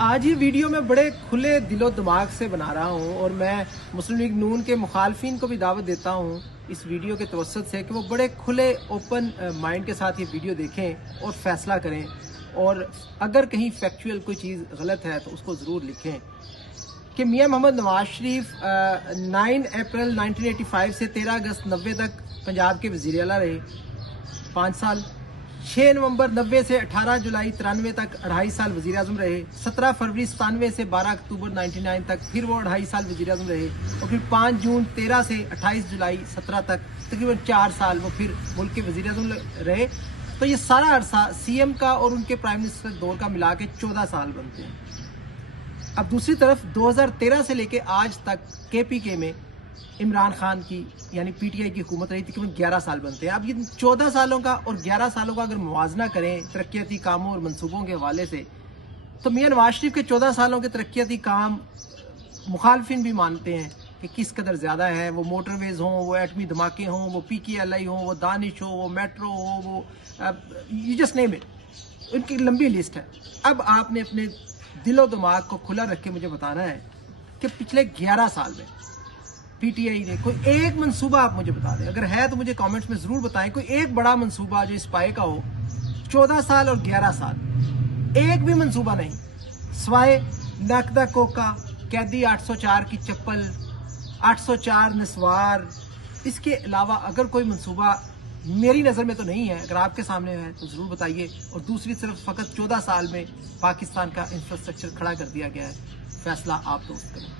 आज ये वीडियो मैं बड़े खुले दिलो दिमाग से बना रहा हूँ और मैं मुस्लिम लीग नून के मुखालफिन को भी दावत देता हूँ इस वीडियो के तवस्सुत से कि वो बड़े खुले ओपन माइंड के साथ ये वीडियो देखें और फैसला करें, और अगर कहीं फैक्चुअल कोई चीज़ गलत है तो उसको ज़रूर लिखें कि मियां मोहम्मद नवाज शरीफ 9 अप्रैल 1985 से 13 अगस्त 90 तक पंजाब के वज़ीर आला रहे 5 साल। 6 नवंबर 90 से 18 जुलाई 93 तक 2.5 साल वज़ीर आज़म रहे। 17 फरवरी 97 से 12 अक्टूबर 99 तक फिर वो 2.5 साल वज़ीर आज़म रहे, और फिर 5 जून 13 से 28 जुलाई 17 तक तकरीबन 4 साल वो फिर मुल्क के वज़ीर आज़म रहे। तो ये सारा अरसा सीएम का और उनके प्राइम मिनिस्टर दौर का मिला के 14 साल बनते हैं। अब दूसरी तरफ 2013 से लेके आज तक केपीके में इमरान खान की यानी पीटीआई की हुकूमत रही तकरीबन 11 साल बनते हैं। अब ये 14 सालों का और 11 सालों का अगर मुवाजना करें तरक्याती कामों और मंसूबों के हवाले से, तो मियां नवाज शरीफ के 14 सालों के तरक्याती काम मुखालफिन भी मानते हैं कि किस कदर ज़्यादा है। वो मोटरवेज हों, वो एटमी धमाके हों, वो PKLI हों, वो दानिश हो, वो मेट्रो हो, वो यू जस्ट नेम इट, उनकी लंबी लिस्ट है। अब आपने अपने दिलो दिमाग को खुला रख के मुझे बताना है कि पिछले 11 साल में पीटीआई ने कोई एक मंसूबा आप मुझे बता दें, अगर है तो मुझे कमेंट्स में जरूर बताएं, कोई एक बड़ा मंसूबा जो इस पाए का हो। 14 साल और 11 साल एक भी मंसूबा नहीं, स्वाए नकदा कोका, कैदी 804 की चप्पल, 804 नस्वार, इसके अलावा अगर कोई मंसूबा मेरी नज़र में तो नहीं है। अगर आपके सामने है तो ज़रूर बताइए। और दूसरी तरफ फ़कत 14 साल में पाकिस्तान का इंफ्रास्ट्रक्चर खड़ा कर दिया गया है। फैसला आप दोस्त करें।